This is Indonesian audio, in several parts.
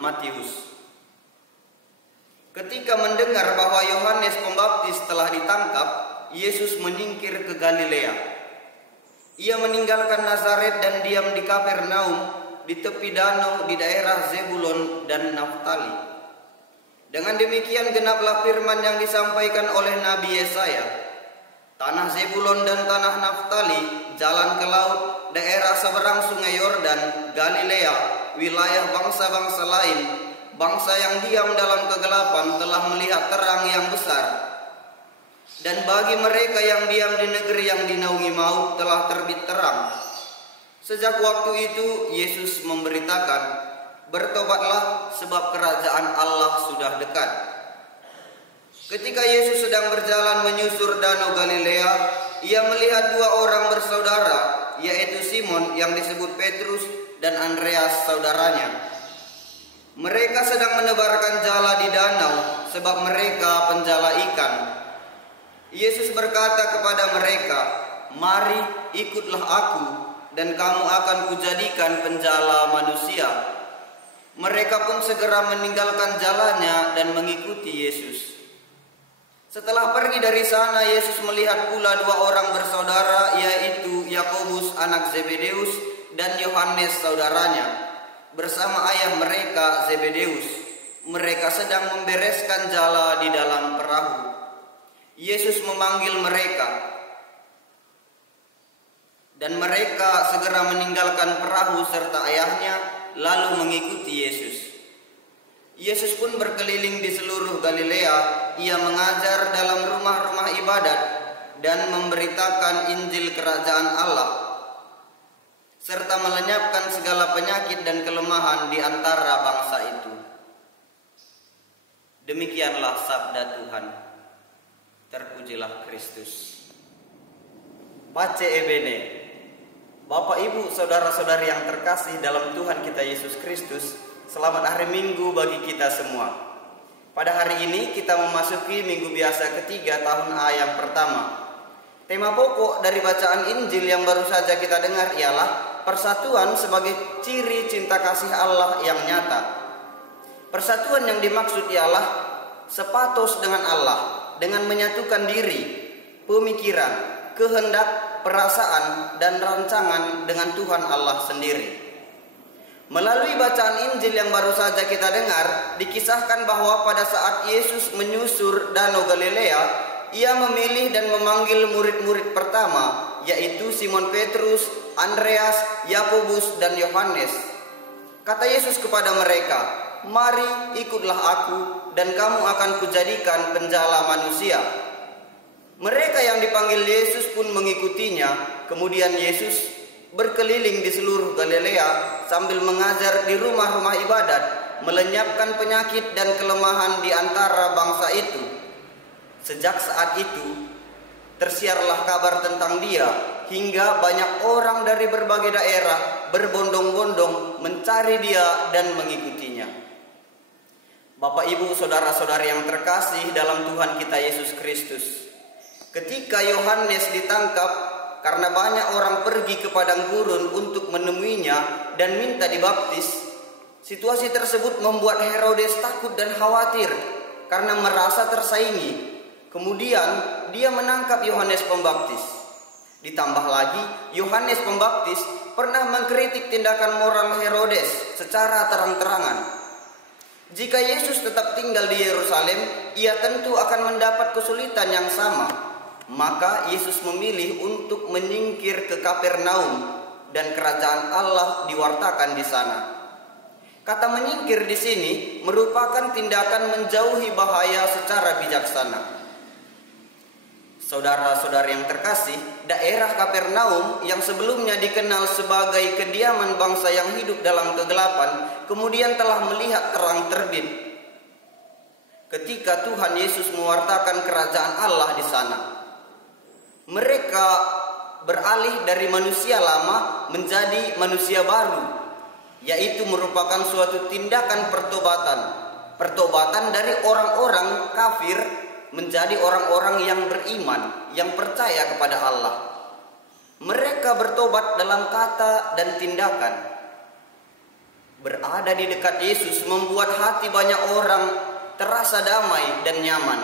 Matius. Ketika mendengar bahwa Yohanes Pembaptis telah ditangkap, Yesus menyingkir ke Galilea. Ia meninggalkan Nazaret dan diam di Kapernaum di tepi danau di daerah Zebulon dan Naftali. Dengan demikian genaplah firman yang disampaikan oleh Nabi Yesaya. Tanah Zebulon dan tanah Naftali, jalan ke laut, daerah seberang sungai Yordan, Galilea, wilayah bangsa-bangsa lain, bangsa yang diam dalam kegelapan telah melihat terang yang besar. Dan bagi mereka yang diam di negeri yang dinaungi maut telah terbit terang. Sejak waktu itu Yesus memberitakan, bertobatlah sebab kerajaan Allah sudah dekat. Ketika Yesus sedang berjalan menyusur danau Galilea, ia melihat dua orang bersaudara, yaitu Simon yang disebut Petrus dan Andreas saudaranya. Mereka sedang menebarkan jala di danau sebab mereka penjala ikan. Yesus berkata kepada mereka, "Mari ikutlah aku, dan kamu akan kujadikan penjala manusia." Mereka pun segera meninggalkan jalannya dan mengikuti Yesus. Setelah pergi dari sana, Yesus melihat pula dua orang bersaudara, yaitu Yakobus anak Zebedeus dan Yohanes saudaranya, bersama ayah mereka Zebedeus. Mereka sedang membereskan jala di dalam perahu. Yesus memanggil mereka, dan mereka segera meninggalkan perahu serta ayahnya, lalu mengikuti Yesus. Yesus pun berkeliling di seluruh Galilea. Ia mengajar dalam rumah-rumah ibadat dan memberitakan Injil Kerajaan Allah, serta melenyapkan segala penyakit dan kelemahan di antara bangsa itu. Demikianlah sabda Tuhan. Terpujilah Kristus. Pace ebene. Bapak, Ibu, saudara-saudari yang terkasih dalam Tuhan kita Yesus Kristus, selamat hari Minggu bagi kita semua. Pada hari ini kita memasuki minggu biasa ketiga tahun A yang pertama. Tema pokok dari bacaan Injil yang baru saja kita dengar ialah persatuan sebagai ciri cinta kasih Allah yang nyata. Persatuan yang dimaksud ialah sepatos dengan Allah, dengan menyatukan diri, pemikiran, kehendak, perasaan, dan rancangan dengan Tuhan Allah sendiri. Melalui bacaan Injil yang baru saja kita dengar, dikisahkan bahwa pada saat Yesus menyusur danau Galilea, ia memilih dan memanggil murid-murid pertama, yaitu Simon Petrus, Andreas, Yakobus, dan Yohanes. Kata Yesus kepada mereka, "Mari ikutlah aku, dan kamu akan kujadikan penjala manusia." Mereka yang dipanggil Yesus pun mengikutinya. Kemudian Yesus berkeliling di seluruh Galilea sambil mengajar di rumah-rumah ibadat, melenyapkan penyakit dan kelemahan di antara bangsa itu. Sejak saat itu tersiarlah kabar tentang Dia, hingga banyak orang dari berbagai daerah berbondong-bondong mencari Dia dan mengikutinya. Bapak, Ibu, saudara-saudari yang terkasih dalam Tuhan kita Yesus Kristus, ketika Yohanes ditangkap karena banyak orang pergi ke padang gurun untuk menemuinya dan minta dibaptis, situasi tersebut membuat Herodes takut dan khawatir karena merasa tersaingi. Kemudian dia menangkap Yohanes Pembaptis. Ditambah lagi, Yohanes Pembaptis pernah mengkritik tindakan moral Herodes secara terang-terangan. Jika Yesus tetap tinggal di Yerusalem, ia tentu akan mendapat kesulitan yang sama. Maka Yesus memilih untuk menyingkir ke Kapernaum dan kerajaan Allah diwartakan di sana. Kata menyingkir di sini merupakan tindakan menjauhi bahaya secara bijaksana. Saudara-saudari yang terkasih, daerah Kapernaum yang sebelumnya dikenal sebagai kediaman bangsa yang hidup dalam kegelapan, kemudian telah melihat terang terbit ketika Tuhan Yesus mewartakan kerajaan Allah di sana. Mereka beralih dari manusia lama menjadi manusia baru, yaitu merupakan suatu tindakan pertobatan dari orang-orang kafir menjadi orang-orang yang beriman, yang percaya kepada Allah. Mereka bertobat dalam kata dan tindakan. Berada di dekat Yesus membuat hati banyak orang terasa damai dan nyaman.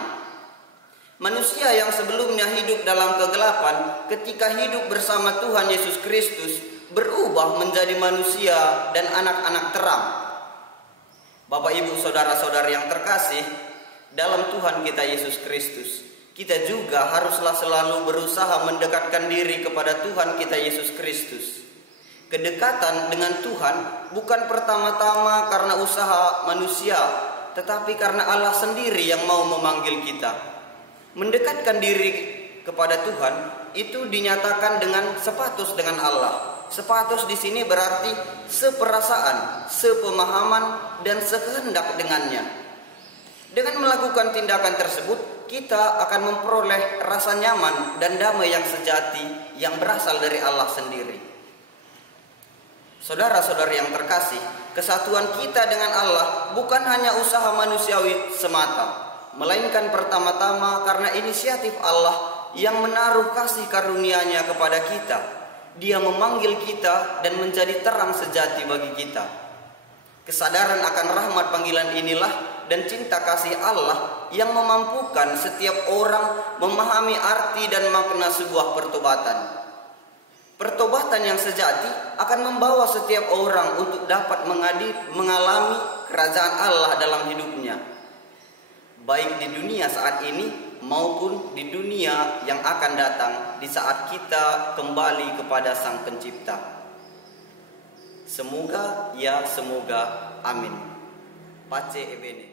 Manusia yang sebelumnya hidup dalam kegelapan, ketika hidup bersama Tuhan Yesus Kristus, berubah menjadi manusia dan anak-anak terang. Bapak, Ibu, saudara-saudari yang terkasih dalam Tuhan kita Yesus Kristus, kita juga haruslah selalu berusaha mendekatkan diri kepada Tuhan kita Yesus Kristus. Kedekatan dengan Tuhan bukan pertama-tama karena usaha manusia, tetapi karena Allah sendiri yang mau memanggil kita. Mendekatkan diri kepada Tuhan itu dinyatakan dengan sepatus dengan Allah. Sepatus di sini berarti seperasaan, sepemahaman, dan sekehendak dengannya. Dengan melakukan tindakan tersebut, kita akan memperoleh rasa nyaman dan damai yang sejati yang berasal dari Allah sendiri. Saudara-saudari yang terkasih, kesatuan kita dengan Allah bukan hanya usaha manusiawi semata, melainkan pertama-tama karena inisiatif Allah yang menaruh kasih karunia-Nya kepada kita. Dia memanggil kita dan menjadi terang sejati bagi kita. Kesadaran akan rahmat panggilan inilah dan cinta kasih Allah yang memampukan setiap orang memahami arti dan makna sebuah pertobatan. Pertobatan yang sejati akan membawa setiap orang untuk dapat mengalami kerajaan Allah dalam hidupnya, baik di dunia saat ini maupun di dunia yang akan datang di saat kita kembali kepada Sang Pencipta. Semoga, ya semoga, amin. Pace e bene.